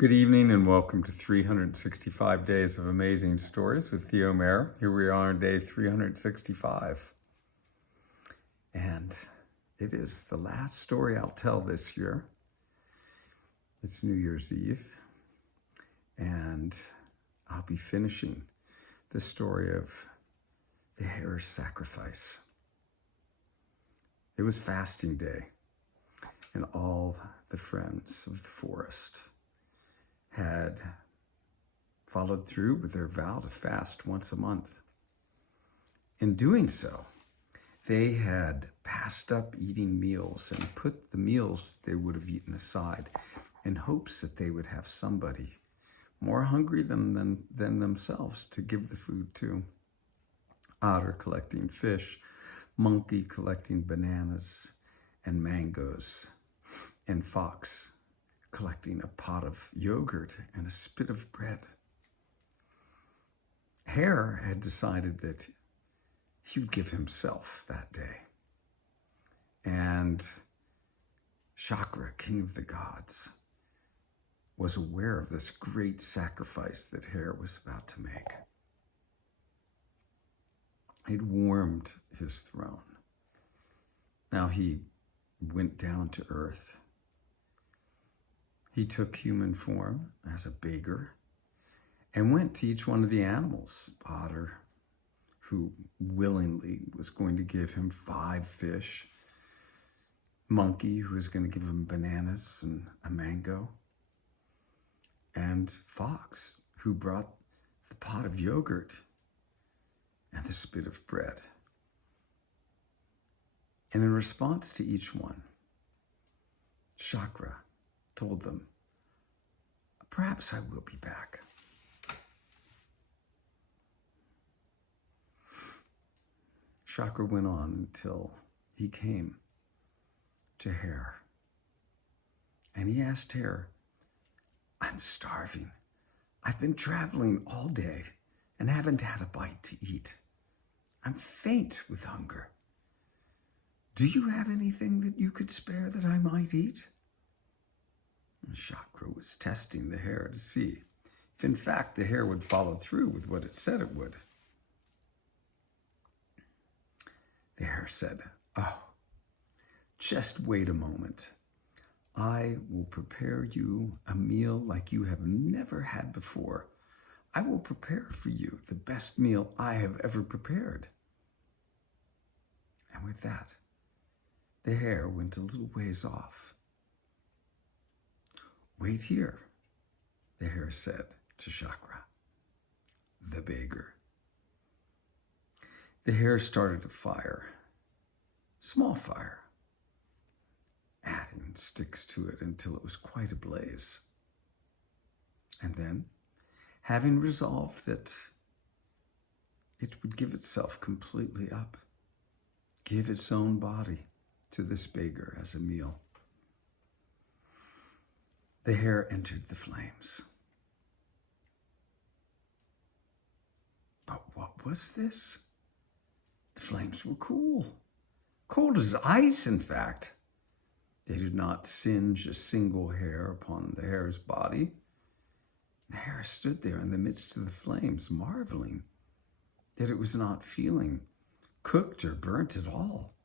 Good evening and welcome to 365 Days of Amazing Stories with Theo Hare. Here we are on day 365. And it is the last story I'll tell this year. It's New Year's Eve. And I'll be finishing the story of the Hare's sacrifice. It was fasting day, and all the friends of the forest had followed through with their vow to fast once a month. In doing so, they had passed up eating meals and put the meals they would have eaten aside in hopes that they would have somebody more hungry than themselves to give the food to. Otter collecting fish, monkey collecting bananas and mangoes, and fox collecting a pot of yogurt and a spit of bread. Hare had decided that he would give himself that day. And Chakra, king of the gods, was aware of this great sacrifice that Hare was about to make. It warmed his throne. Now he went down to earth. He took human form as a beggar and went to each one of the animals. Otter, who willingly was going to give him 5 fish. Monkey, who was going to give him bananas and a mango. And Fox, who brought the pot of yogurt and the spit of bread. And in response to each one, Chakra told them, "Perhaps I will be back." Chakra went on until he came to Hare. And he asked Hare, "I'm starving. I've been traveling all day and haven't had a bite to eat. I'm faint with hunger. Do you have anything that you could spare that I might eat?" And Chakra was testing the Hare to see if in fact the Hare would follow through with what it said it would. The Hare said, "Oh, just wait a moment. I will prepare you a meal like you have never had before. I will prepare for you the best meal I have ever prepared." And with that, the Hare went a little ways off. "Wait here," the Hare said to Chakra, the beggar. The Hare started a fire, small fire, adding sticks to it until it was quite a blaze. And then, having resolved that it would give itself completely up, give its own body to this beggar as a meal, the Hare entered the flames. But what was this? The flames were cool. Cold as ice, in fact. They did not singe a single hair upon the Hare's body. The Hare stood there in the midst of the flames, marveling that it was not feeling cooked or burnt at all.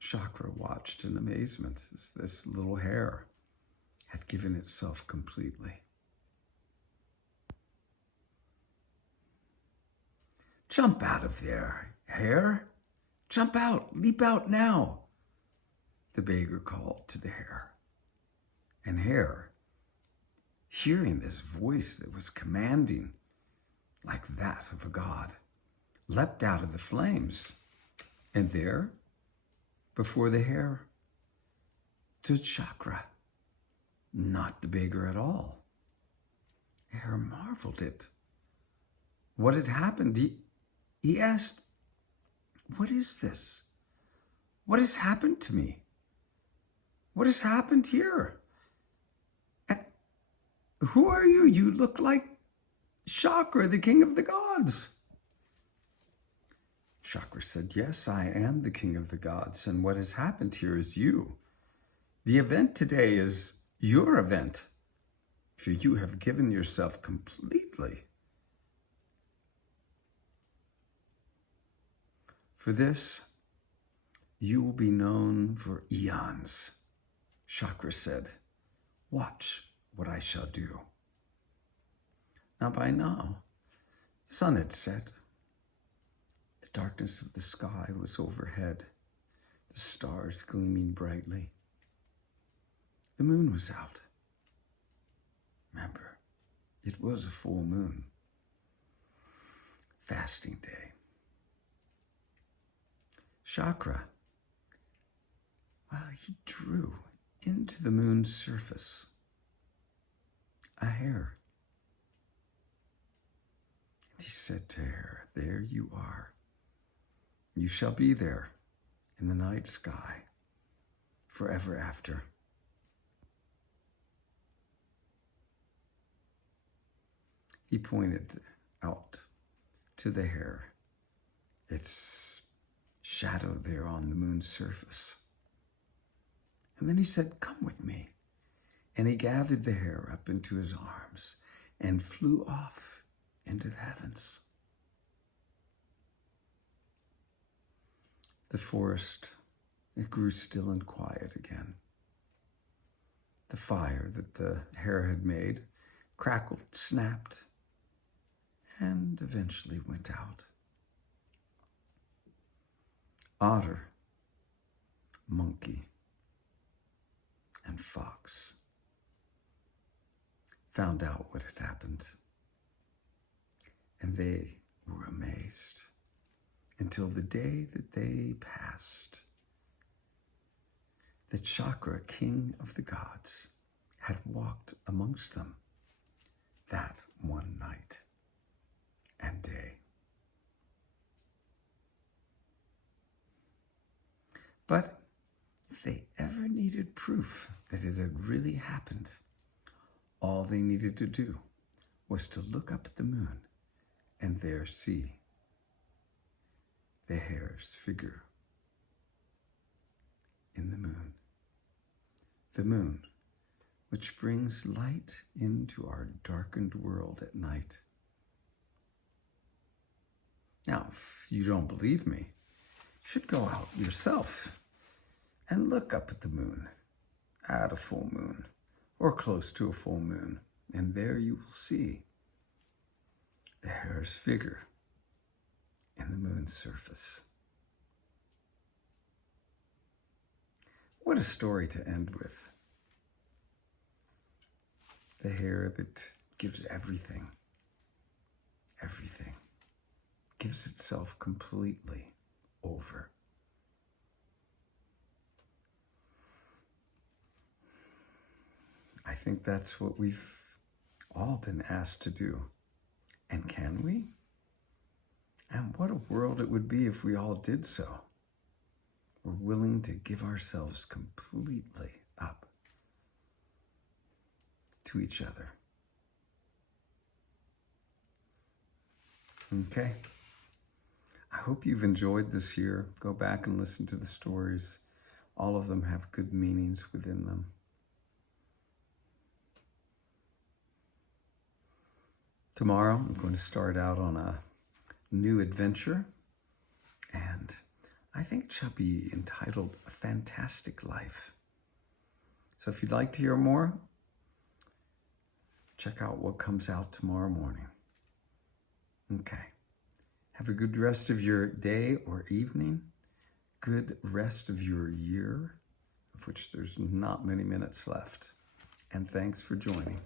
Chakra watched in amazement as this little Hare had given itself completely. "Jump out of there, Hare! Jump out! Leap out now!" the beggar called to the Hare. And Hare, hearing this voice that was commanding like that of a god, leapt out of the flames. And there, before the Hare, stood Chakra, not the beggar at all. Hare marveled at what had happened. He asked, "What is this? What has happened to me? What has happened here? Who are you? You look like Chakra, the king of the gods." Chakra said, "Yes, I am the king of the gods, and what has happened here is you. The event today is your event, for you have given yourself completely. For this, you will be known for eons. Chakra said, watch what I shall do. Now by now, the sun had set. The darkness of the sky was overhead, the stars gleaming brightly. The moon was out. Remember, it was a full moon. Fasting day. Chakra, well, he drew into the moon's surface a hare. And he said to Hare, there you are. You shall be there in the night sky forever after. He pointed out to the hare, its shadow there on the moon's surface. And then he said, come with me. And he gathered the hare up into his arms and flew off into the heavens. The forest, it grew still and quiet again. The fire that the hare had made crackled, snapped, and eventually went out. Otter, monkey, and fox found out what had happened, and they were amazed until the day that they passed. The Chakra, king of the gods, had walked amongst them that one night and day. But if they ever needed proof that it had really happened, all they needed to do was to look up at the moon and there see the hare's figure in the moon. The moon, which brings light into our darkened world at night. Now, if you don't believe me, you should go out yourself and look up at the moon, at a full moon, or close to a full moon, and there you will see the hare's figure in the moon's surface. What a story to end with. The hare that gives everything, gives itself completely over. I think that's what we've all been asked to do. And can we? And what a world it would be if we all did so. We're willing to give ourselves completely up to each other. Okay. I hope you've enjoyed this year. Go back and listen to the stories. All of them have good meanings within them. Tomorrow, I'm going to start out on a new adventure, and I think it shall be entitled A Fantastic Life. So if you'd like to hear more, check out what comes out tomorrow morning. Okay. Have a good rest of your day or evening. Good rest of your year, of which there's not many minutes left. And thanks for joining.